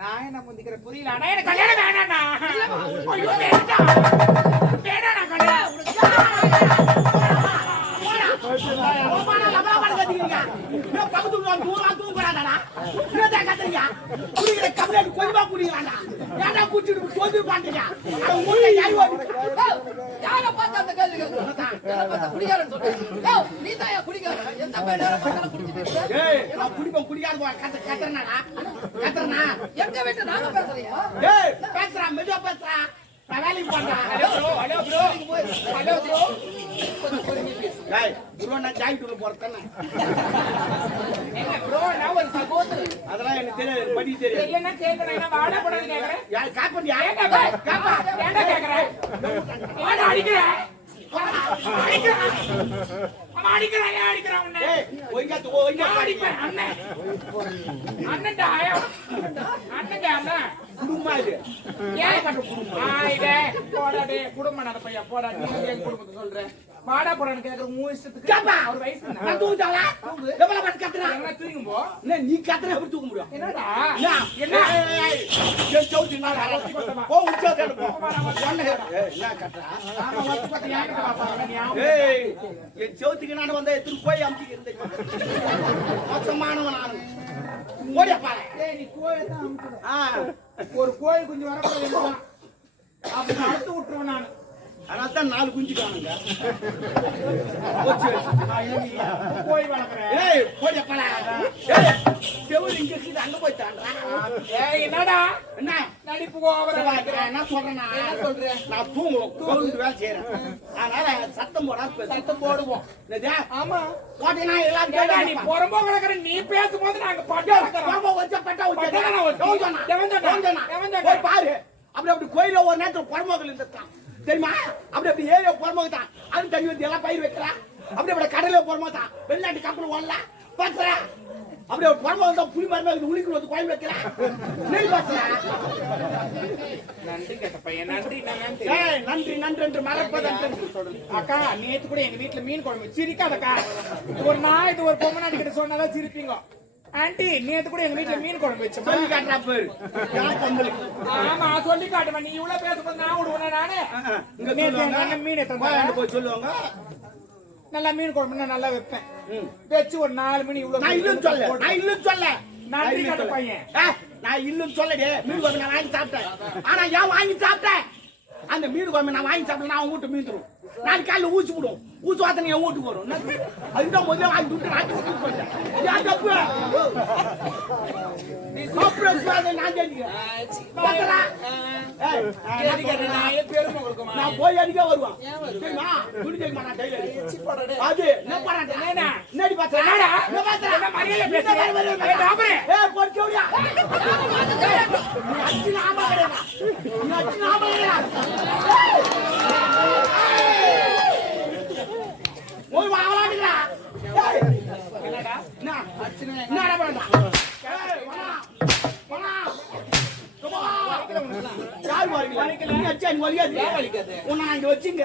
நான் என்ன முந்திக்கிற புரியல. ஆனா எனக்கு கல்யாணம் வேணாண்ணா. ஐயோ வேண்டாம். வேணாண்ணா கல்யாணம். கொஞ்சமா குடிக்கிறாண்டா. ஏன்டா குடிச்சிட்டு தோந்து பாண்டீங்க? யாரை பார்த்து அந்த கேள்வி கேட்கிறேன்? குடிக்காரன்னு சொல்றேன். நீ தான் குடிக்கார. எந்த பேரும் பார்த்தாலும் குடிச்சிட்டு. ஏய், நான் குடிப்பேன் குடிக்காத கத்துறனாடா. கத்துறனா? எங்க வீட்டு நாங்க பேசுறியா? ஏய், பேசுறா மெதுவா பேசுறா. நான் வேலைக்கு போறேன். Hello bro, hello bro. Hello bro. ஏய், ப்ரோ நான் ஜாயிட்டுல போறேன். என்ன ப்ரோ, நான் ஒரு சகோதரன். அதெல்லாம் எனக்கு தெரியாது, படி தெரியாது. தெரியலன்னா கேக்குறேன். நான் வாடா போடான்னு கேக்குறேன். யார் காப்பி ஏன்டா கேப்பா? ஏன்டா கேக்குறேன்? ஏன்டா அடிக்கிறேன்? அடிக்கிறேன். அவன் அடிக்கிறான். ஏன் அடிக்கிறான் உன்னை? ஏய், ஒய்யா அடிப்பேன் அண்ணன். அண்ணன்டா. அண்ணன்டா அண்ணன். குடும்பமா இது. ஏன் கட்ட குடும்பம்? இதே போடாடே குடும்பம் நட பையா போடா. நீ என் குடும்பத்தை சொல்றேன். வாடா போடான்னு கேக்குற மூணு இஷ்டத்துக்கு. கேப்பா ஒரு வயசு என்ன? நான் தூங்குதாளா? எவ்வளவு பாட்டு கத்துறா? எங்க தூங்கும் போ. என்ன நீ கத்துற எப்படி தூங்க முடியும்? என்னடா? என்ன? ஏய் சௌதி நான் போ உச்சோதே போ. என்ன கத்துறா? ஆமா வந்து பத்தி ஏன் பாப்பா நீ ஏய் என் சௌதிக்கு நான் வந்தா எதுக்கு போய் அம்மிக்கு இருந்தேன். மோசமானவன் நான். ஓடியா பாரு. ஏய் நீ கோயை தான் அமுக்குற. ஒரு கோயில் குஞ்சு வரக்கூடாது. அப்படி அறுத்து விட்டுருவேன் நான். அதனால தான் 4 குஞ்சு காணுங்க. கோழி வளர்க்குறேன். ஏய் ஓடியா பாரு. ஏய் செவுரு இங்க இருக்குது அங்க போய் தாண்டா. ஏய் என்னடா? என்ன நடிப்பு ஓவரா நான் என்ன சொல்றேன்? என்ன சொல்றேன்? நான் தூங்குவோம் வேலை செய்யறேன். அதனால சத்தம் போடாம சத்தம் போடுவோம். ஆமா போட்டேன்னா நீ எல்லாரும் புறம்போ கிடக்குற. நீ பேசும்போது நாங்க பட்டா வச்ச பட்டா வச்சு பாரு. அப்படி கோயில ஒரு நேரத்தில் புறம்போகல் இருந்தான் தெரியுமா? அப்படி ஏரியா புறம்போக தான். அது தண்ணி வந்து எல்லாம் பயிர் வைக்கிறா. அப்படி கடல புறம்போக தான். வெளிநாட்டு கப்பல் ஓடலாம் பாத்துற. அப்படி ஒரு புறம்போக தான். புளி மரம் உளிக்கு வந்து கோயில் வைக்கிறா. நெல் பாத்துற. நன்றி கேட்ட பையன். நன்றி நன்றி. ஏய் நன்றி நன்றி என்று மறப்பதற்கு சொல்றேன். அக்கா நேத்து கூட எங்க வீட்டுல மீன் குழம்பு சிரிக்காதக்கா. ஒரு நாள் இது ஒரு பொம்மை கிட்ட சொன்னாதான் சிரிப்பீங்க. ஆண்டி நேத்து கூட எங்க வீட்டுல மீன் குழம்பு வச்சோம். சொல்லி காட்டுறா பேரு. ஆமா சொல்லி காட்டுவேன். நீ இவ்வளவு பேசும்போது நான் விடுவேன். நானு இங்க மீன் எடுத்து போய் சொல்லுவாங்க. நல்லா மீன் குழம்பு நல்லா வைப்பேன். வச்சு ஒரு 4 மணி இவ்வளவு. நான் இல்லன்னு சொல்ல. நன்றி கேட்ட பையன். நான் இல்லன்னு சொல்லடே. மீன் குழம்பு நான் வாங்கி சாப்பிட்டேன். ஆனா ஏன் வாங்கி சாப்பிட்டேன்? அந்த மீன் குழம்பு நான் வாங்கி சாப்பிடல. நான் வீட்டு மீன் தரும். நான் காலையில் ஊசி விடுவோம். ஊசி வாத்தனை என் வீட்டுக்கு வரும். அதுதான் முதல்ல வாங்கி விட்டு நான் போயிட்டேன். ஏன் தப்பு? நான் போய் அடிக்க வருவான். அது நடி பார்த்தா போய் வாங்கலாம்டா. என்னடா என்னடா பண்ணா? யார் வலிக்கல? நீ அச்சா நீ வலிக்காது. உன்னை அங்க வச்சுங்க.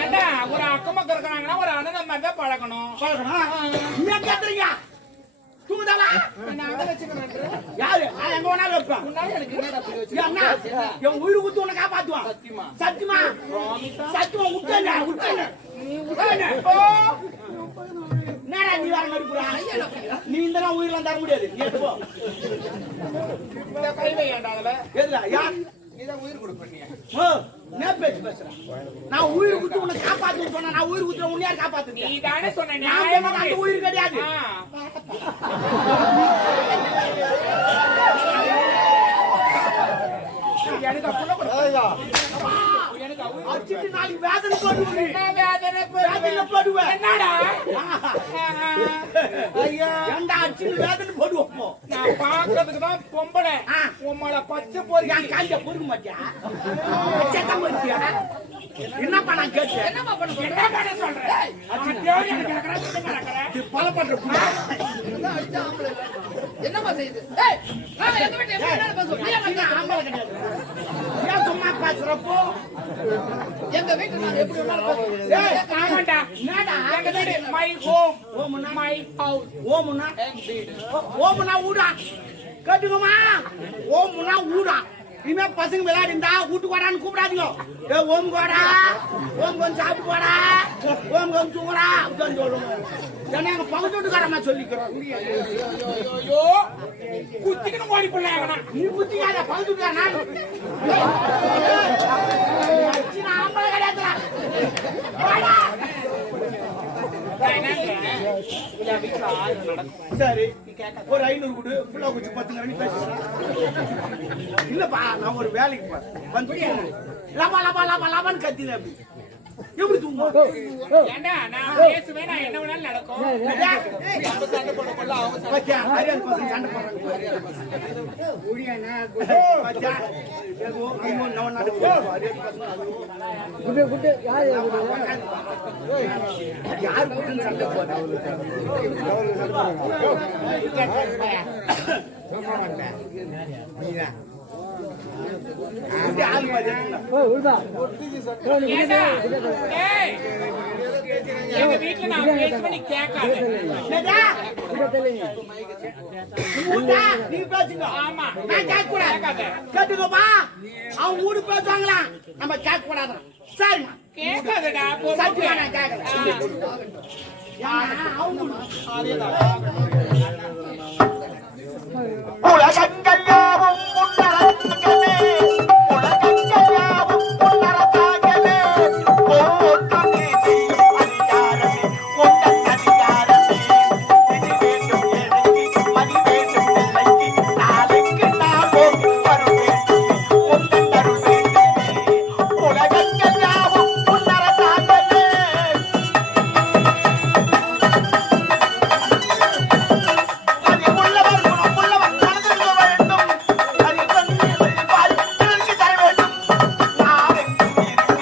ஏண்டா ஒரு அக்கமா இருக்கறாங்கன்னா ஒரு அண்ணன் மாதிரி தான் பழகணும். நீ கேக்குறீங்க? தூங்குதாளா? நான் அங்க வச்சுக்கிறேன். யாரு? நான் எங்க வேணாலும் வைப்பேன். முன்னாடி எனக்கு என்னடா அப்படி வச்சு? அண்ணா என் உயிர் குத்து உன்னை காப்பாத்துவான். சத்தியமா சத்தியமா சத்தியமா விட்டானே. நீ விட்டானே. என்னடா நீ வர நடிப்புறா? நீ இந்த உயிரெல்லாம் தர முடியாது. நீ எடுத்து போ. இந்த கைவை ஏண்டா அதுல? எதுடா? யார்? நீதான் உயிர் கொடுப்பீங்க. நான் பேசுறேன். நான் உயிர் குத்து உன்னை காப்பாத்து சொன்னா நான் உயிர் குத்துற உன்னை யார் காப்பாத்துங்க? நீ தானே சொன்ன. நான் அந்த உயிர் கிடையாது. எனக்கு அப்பள எனக்கு அடிச்சிட்டு நாளைக்கு வேதனை போடுவேன். வேதனை போடுவேன். என்னடா? ஐயா ஏண்டா அடிச்சிட்டு வேதனை போடுவோம். நான் பாக்குறதுக்கு தான் பொம்பளை. உம்மள பச்சை போறீங்க. நான் காஞ்ச பொறுக்க மாட்டியா? செத்த மாட்டியா? என்ன பண்ண கேட்டு? என்ன பண்ண சொல்றேன்? பல பண்ற என்னமா செய்யுது? ஏய் நான் எங்க வீட்டுல என்ன பேசுறேன்? ஆம்பளை கிடையாது. ஏன் சும்மா பேசுறப்போ எங்க வீட்டுல நாங்க எப்படி வேணாலும் போவோம். ஏய், ஆமாண்டா என்னடா? எங்க வீடு மை ஹோம் ஓமுன்னா? மை ஹவுஸ் ஓமுன்னா? ஓமுன்னா ஊடா. கேட்டுக்கோமா? ஓமுன்னா ஊடா. இனிமே பசங்க விளையாடிந்தா வீட்டு கோடான்னு கூப்பிடாதீங்க. ஏ ஓம் கோடா, ஓம் கொஞ்சம் சாப்பிட்டு போடா, ஓம் கொஞ்சம் தூங்குறா அப்படின்னு சொல்லுங்க. ஏன்னா எங்க பக்கத்து வீட்டுக்காரமா சொல்லிக்கிறோம். ஐயோ குத்திக்கணும் ஓடி போடலாம் நீ குத்திக்காத, பக்கத்து வீட்டுக்காரனா? ஆம்பளை கிடையாதுடா. போடா. சரி, ஒரு 500 கொடு, புள்ள குச்சி 10 கரண்டி பேசுறேன். இல்லப்பா, நான் ஒரு வேலைக்கு போறேன். வந்து லபா லபா லபா லபான்னு கத்தினேன். அப்படி எப்படி தூங்குவோம்? ஏண்டா நான் பேசுவேன், நான் என்ன வேணாலும் நடக்கும். நம்ம சண்டை போடக்குள்ள அவங்க சண்டை ஹரியானா பசங்க சண்டை போடுறாங்க. பச்சா ஏகோ நம்ம நம்ம நடக்கு ஹரியானா பசங்க குட் யார் குட்னு சண்டை போடுறாங்க. ஆள் ஏண்டா ஏய் எங்க வீட்டுல நான் பேசுவேன், நீ கேட்காத. நீ பேசுங்க. ஆமா நான் கேட்க கூடாது. கேட்டுக்கோப்பா, அவன் ஊரு பேசுவாங்களா, நம்ம கேட்க கூடாது. சரிம்மா, கேட்காதடா சத்தியமா நான் கேட்கல. உலகங்கள் யாவும் உன்னரத்தாகவே, உலகங்கள் யாவும் உன்னரத்தாகவே, போற்று நீதி அதிகாரமே, உந்தன் அதிகாரமே. இது வேண்டும் எனக்கு, மதி வேண்டும் பிள்ளைக்கு, நாளைக்கு நான் போக்கு வரும் வேண்டுமே, உந்தன் அருள் வேண்டுமே. உலகங்கள் யாவும் உன்னரத்தாகவே. அது உள்ளவர் குணம் உள்ளவர் மனதில் வேண்டும். அது தன்னை பால் பிறருக்கு தர வேண்டும். நாளைக்கும் இருக்கு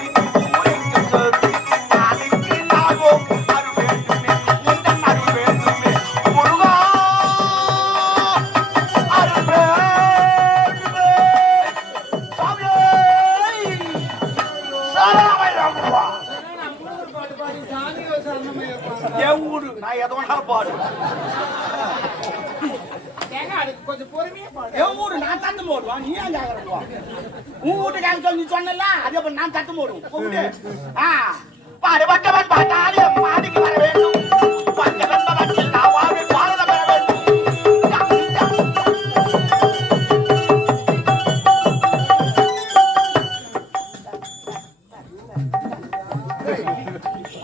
ஊரெங்கும் சொல்லி, நாளைக்கு நாகோம் அருள் வேண்டுமே, உந்தன் அருள் வேண்டுமே. முருகா அருள் வேண்டுமே. சாமியே சரணமையப்பா. என் ஊரு, நான் எதை வேணாலும் பாடு. ஏங்க அதுக்கு கொஞ்சம் பொறுமையா பாடு. என் ஊரு, நான் தட்டு போடுவான். நீ ஏன் கேட்கறப்போ உன் வீட்டுக்காரங்க சொல்லி சொன்னல, அதே போல நான் தட்டு போடுவோம். கூப்பிடு. பாடுபட்டவன் பாட்டாளியம் பாடிக்கு வர வேண்டும். பஞ்சவன் பவத்தில் நான் வாழ்வில் பாரத பெற வேண்டும்.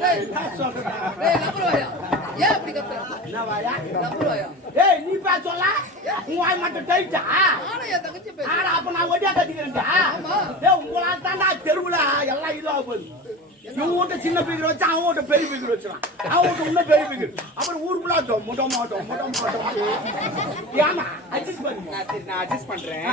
டேய், நம்புறவாயா? ஏன் அப்படி கத்துற? என்ன வாயா? நம்புறவாயா? ஏய், நீ பேசல, உன் வாய் மட்டும் டைட்டா? நானும் என் தங்கச்சி பேசுறேன். ஆனா அப்ப நான் ஒட்டியா கட்டிக்கிறேன்டா. ஆமா. ஏய், உங்களா தாண்டா தெருவுல எல்லாம் இதுவாக போகுது. இவன் வீட்டு சின்ன பீக்கர் வச்சு அவன் வீட்டு பெரிய பீக்கர் வச்சுறான். அவன் வீட்டு இன்னும் பெரிய பீக்கர். அப்புறம் ஊருக்குள்ள முட்ட மாட்டோம். ஏமா அட்ஜஸ்ட் பண்ணு. நான் அட்ஜஸ்ட் பண்றேன்.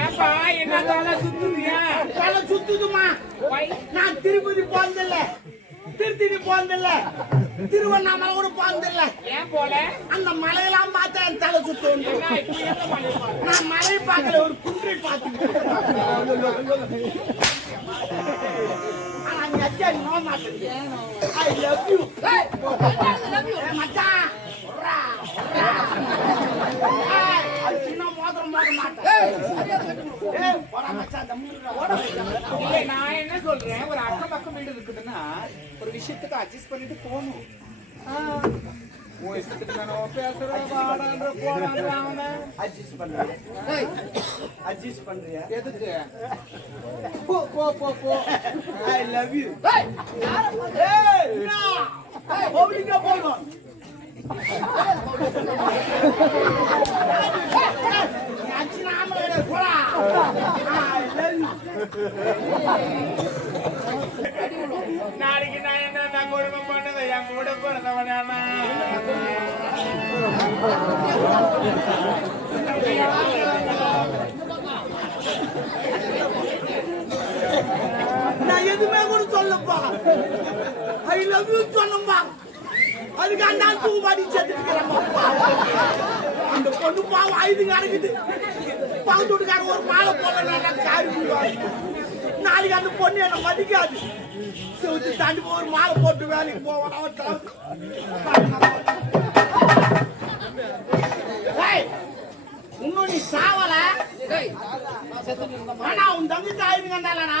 ஏப்பா என்ன தலை சுத்துறியா? தலை சுத்துதுமா. நான் திருப்பதி போனதில்ல, திருத்தணி போனதில்ல, திருவண்ணாமலை கூட போனதில்ல. ஏன் போல? அந்த மலையெல்லாம் பார்த்தா என் தலை சுத்தும். என்ன இப்ப எந்த மலை பாரு? நான் மலை பார்க்கல, ஒரு குன்றை பார்த்துக்கிட்டேன். ஆனா நீ அச்சா நோ மாட்டேங்க. ஐ லவ் யூ. ஏய், love you. மச்சான் உர்ரா, உர்ரா. ஏய், அது சின்ன மோதிரம் மோத மாட்டேன். ஏய், மரியாதை கட்டு. ஏய், போடா மச்சான், தம்முடா. ஓட இல்ல, நான் என்ன சொல்றேன், ஒரு அக்கம் பக்கம் வீடு இருக்குதுன்னா ஒரு விஷயத்துக்கு அட்ஜஸ்ட் பண்ணிட்டு போகணும். உன் இஷ்டத்துக்கு நான் பேசுறேன், வாடான்ற போடான்ற அவனை அட்ஜஸ்ட் பண்றியா? ஏய், அட்ஜஸ்ட் பண்றியா? எதுக்கு? போ போ போ போ. ஐ லவ் யூ. ஏய், யாரை பார்த்து? ஏய், என்ன? பப்ளிக்கா போறோம். நீ அடிச்சு நாம போடா. ஐ லவ் யூ. நாளைக்கு நான் என்ன குடும்பம் பண்ணது என் கூட பிறந்தவனா நான் எதுவுமே கூட சொல்லப்பா. ஐ லவ் யூ சொன்னப்பா. அதுக்கு அந்த தூக்கு மாடி சேர்த்துக்கிறேன்ப்பா. அந்த பொண்ணு பாவம் ஐந்து நடக்குது. பக்கத்து வீட்டுக்காரன் ஒரு மாலை போடல காரி போடுவாங்க. நாளைக்கு அந்த பொண்ணு என்ன மதிக்காது. செவுத்து தாண்டி ஒரு மாலை போட்டு வேலைக்கு போவான். இன்னும் நீ சாவல. ஆனா உன் தம்பி தாயிருந்தாலனா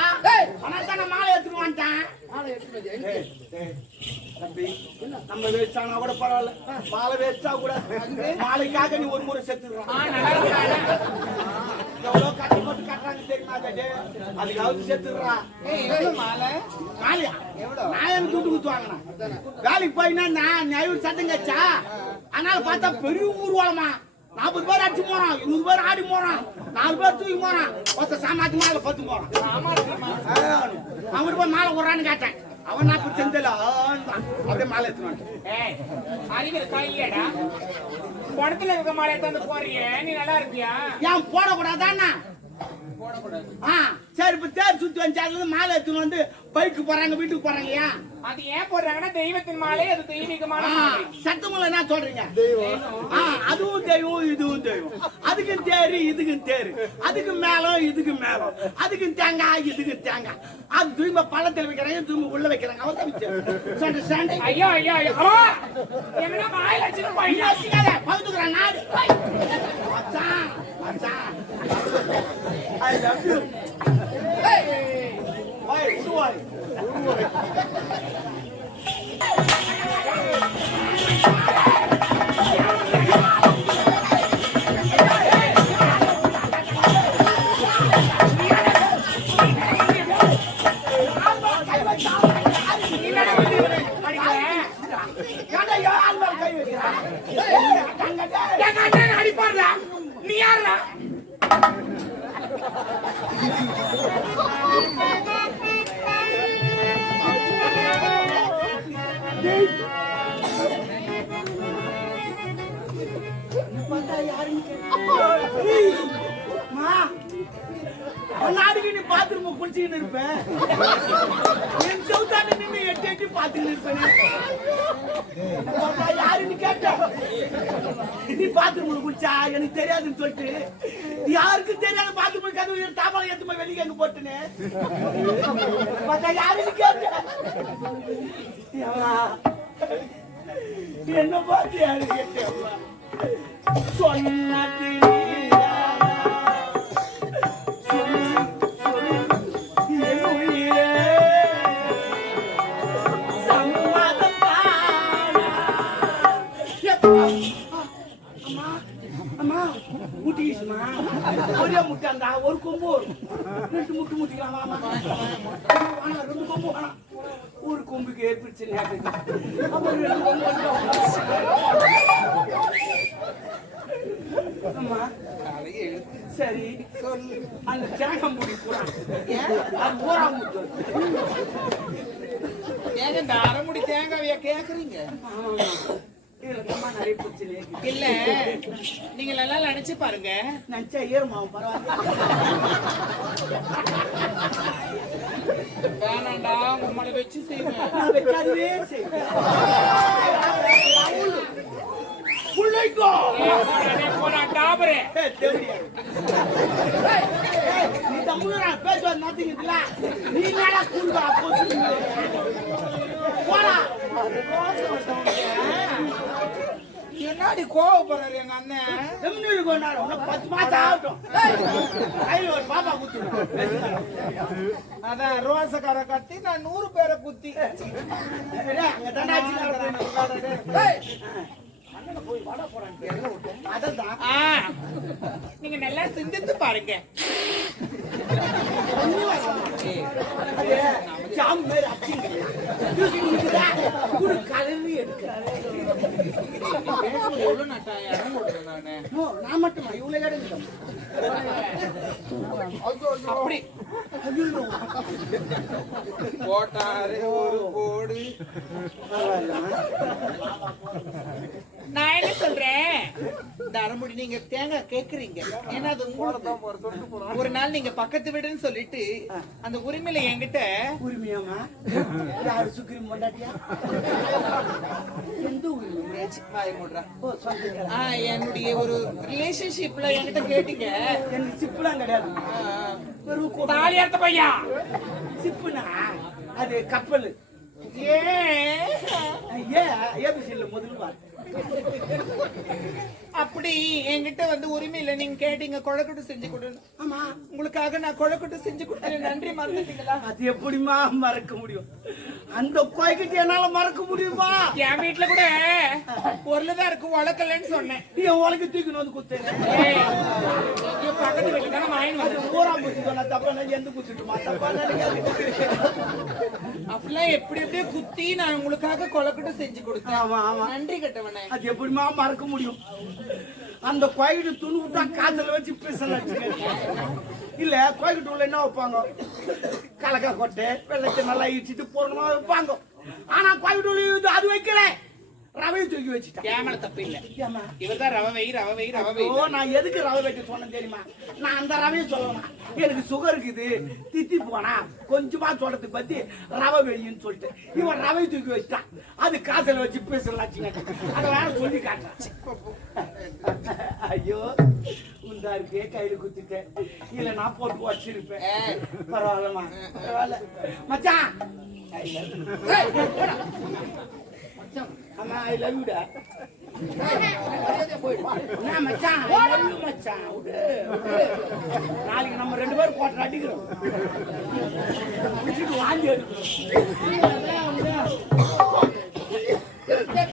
ஆனா தானே மாலை எடுத்துட்டு வந்துட்டான். நம்ம வேஸ்டானா கூட பரவாயில்ல, மாலை வேஸ்டா கூட மாலைக்காக நீ ஒரு முறை செத்துடுறான். எவ்வளவு கஷ்டப்பட்டு கட்டுறாங்க தெரியுமா? அதுக்காவது செத்துடுறான். மாலையா நான் எனக்கு துட்டு குத்து வாங்கினேன். வேலைக்கு போயினா நான் நியாயம் சத்தம் கச்சா. அதனால பார்த்தா பெரிய ஊர்வலமா 40 பேர் அடிச்சு போறான், 100 பேர் ஆடி போறான், 4 பேர் தூக்கி போறான், ஒருத்த சாமாத்தி மாலை 10 போறான். அவன் போய் மாலை விடுறான்னு கேட்டேன். அவன் நான் இப்ப செஞ்சல அப்படியே மாலை எடுத்துவான். அறிவியல் காயிலடா படத்துல இருக்க மாலை எடுத்து போறிய நீ நல்லா இருப்பியா? ஏன் போடக்கூடாதாண்ணா? சரி இப்ப தேர் சுத்தி வந்து மாலை எடுத்துன்னு வந்து பைக்கு போறாங்க, வீட்டுக்கு போறாங்க. ஏன் அது ஏன் போடுறாங்கன்னா தெய்வத்தின் மாலை, அது தெய்வீகமான சத்தமுள்ள என்ன சொல்றீங்க? அதுவும் தெய்வம் இதுவும் தெய்வம். அதுக்கும் தேரு இதுக்கும் தேரு, அதுக்கு மேலும் இதுக்கு மேலும், அதுக்கும் தேங்காய் இதுக்கு தேங்காய். அது தூய்மை பழத்தில் வைக்கிறாங்க, தூய்மை உள்ள வைக்கிறாங்க. அவர் ஐயோ ஐயோ என்ன மாயில பகுத்துக்கிறான் நாடு. I love you. Why? Why? அடிப்பாடுறா நீ யாரா? நாடுக்கு நீ பாத்ரூம் குளிச்சுக்கிட்டு இருப்பேன். என் சவுத்தாண்ட நின்று எட்டி எட்டி பாத்துக்கிட்டு இருப்பேன். யாருன்னு கேட்ட நீ பாத்ரூம்ல குளிச்சா எனக்கு தெரியாதுன்னு சொல்லிட்டு யாருக்கும் தெரியாத பாத்ரூம் கதவு தாபால எடுத்து போய் வெளியே அங்க போட்டுனே யாருன்னு கேட்ட என்ன பார்த்து யாரு கேட்ட சொன்னது ஒரே முட்டாண்டா ஒரு கொம்பு 2 முட்டு முட்டிக்கலாம். 2 கொம்பு வேணாம், ஒரு கொம்புக்கு ஏற்படுச்சு. சரி அந்த தேங்காய் மூடி போறான், அது ஊரா முட்டு. ஏங்க இந்த அரைமுடி தேங்காவையா கேக்குறீங்க? இல்ல நீங்க நல்லா நினைச்சு பாருங்க. நினைச்சா ஏறுமாவும் பரவாயில்ல. வேணாண்டா உங்களை வச்சு செய்வேன். வைக்காதவே செய்வேன். புள்ளைக்கோ டாபரே நீ தமிழா பேசுவது மாத்தீங்கல்ல. நீ என்னடா கூடுவா போடா. என்னாடி கோவப்படுறாரு எங்க அண்ணன்? செம்னி கொண்டாடு 10 மாசம் ஆகட்டும். ஒரு பாப்பா குத்து. அதான் ரோசக்கார கட்டி நான் 100 பேரை குத்தி அங்க தண்டாச்சு நீங்க நல்லா சிந்தித்து பாருங்க. நானு. நோ, நான் மட்டுமா இவ்வளவு கிடைக்கும் அப்படி போட்டாரு ஒரு போடு. நான் என்ன சொல்றேன், தரமுடி நீங்க தேங்காய் கேக்குறீங்க, ஏன்னா அது உங்களுக்கு ஒரு நாள் நீங்க பக்கத்து வீடுன்னு சொல்லிட்டு அந்த உரிமையில என்கிட்ட உரிமையாமா யாரு சுக்ரீம் பொண்டாட்டியா எந்த உரிமை வாய் மூடுறா. ஓ சொல்றீங்க என்னுடைய ஒரு ரிலேஷன்ஷிப்ல என்கிட்ட கேட்டீங்க. எனக்கு சிப்புலாம் கிடையாது வெறும் தாலி அறுத்த பையா சிப்புனா அது கப்பல் ஏன் ஏபிசியில் முதல் வார்த்தை அப்படி என்கிட்ட வந்து உரிமை இல்ல, நீங்க கேட்டீங்க கொழக்கட்டு செஞ்சு கொடுன்னு. ஆமா உங்களுக்காக நான் கொழக்கட்டு செஞ்சு கொடுத்தேன், நன்றி மறந்துட்டீங்களா? அது எப்படிமா மறக்க முடியும்? அந்த கோய்கிட்ட என்னால மறக்க முடியுமா? என் வீட்டுல கூட பொருள்தான் இருக்கு, உழக்கலன்னு சொன்னேன். நீ என் உலக தூக்கின்னு வந்து குத்தேன் பக்கத்து வீட்டுல தானே வாங்கி வந்து ஊரா போச்சு சொன்ன தப்பா நான் எந்த குத்துட்டுமா தப்பா நினைக்காது. அப்படிலாம் எப்படி எப்படியே குத்தி நான் உங்களுக்காக கொழக்கட்டு செஞ்சு கொடுத்தேன். ஆமா ஆமா நன்றி கட்டவனே. அது எப்படிமா மறக்க முடியும்? அந்த கோயிட்டு துணி விட்டா காதல வச்சு பேசலாம். இல்ல கோயிட்டு உள்ள என்ன வைப்பாங்க? கலக்கா கொட்டை வெள்ளத்தை நல்லா இடிச்சிட்டு பூர்ணமா வைப்பாங்க. ஆனா கோயிட்டு உள்ள அது வைக்கல, ரவையை தூக்கி வச்சுட்டேன். கேமரா தப்பு இல்ல, ஏமா இவர்தான் ரவை வை ரவை வை ரவை வை. ஓ நான் எதுக்கு ரவை வைக்க சொன்னேன் தெரியுமா? நான் அந்த ரவையை சொல்லலாம், எனக்கு சுகர் இருக்குது தித்தி போனா கொஞ்சமா சொல்றதுக்கு பத்தி ரவை வையின்னு சொல்லிட்டு இவன் ரவை தூக்கி வச்சுட்டான். அது காசல வச்சு பேசலாச்சுங்க, அதை வேற சொல்லி காட்டுறான். ஐயோ உண்டா இருக்கே கையில குத்திட்டேன், இல்ல நான் போட்டு வச்சிருப்பேன். பரவாயில்லமா பரவாயில்ல மச்சான். அம்மா ஐ லவ் யூடா. நான் மச்சான் ஐ லவ் யூ மச்சான். நாளைக்கு நம்ம 2 பேரும் போட்டு அடிக்கிறோம். வாங்கி எடுக்கிறோம்.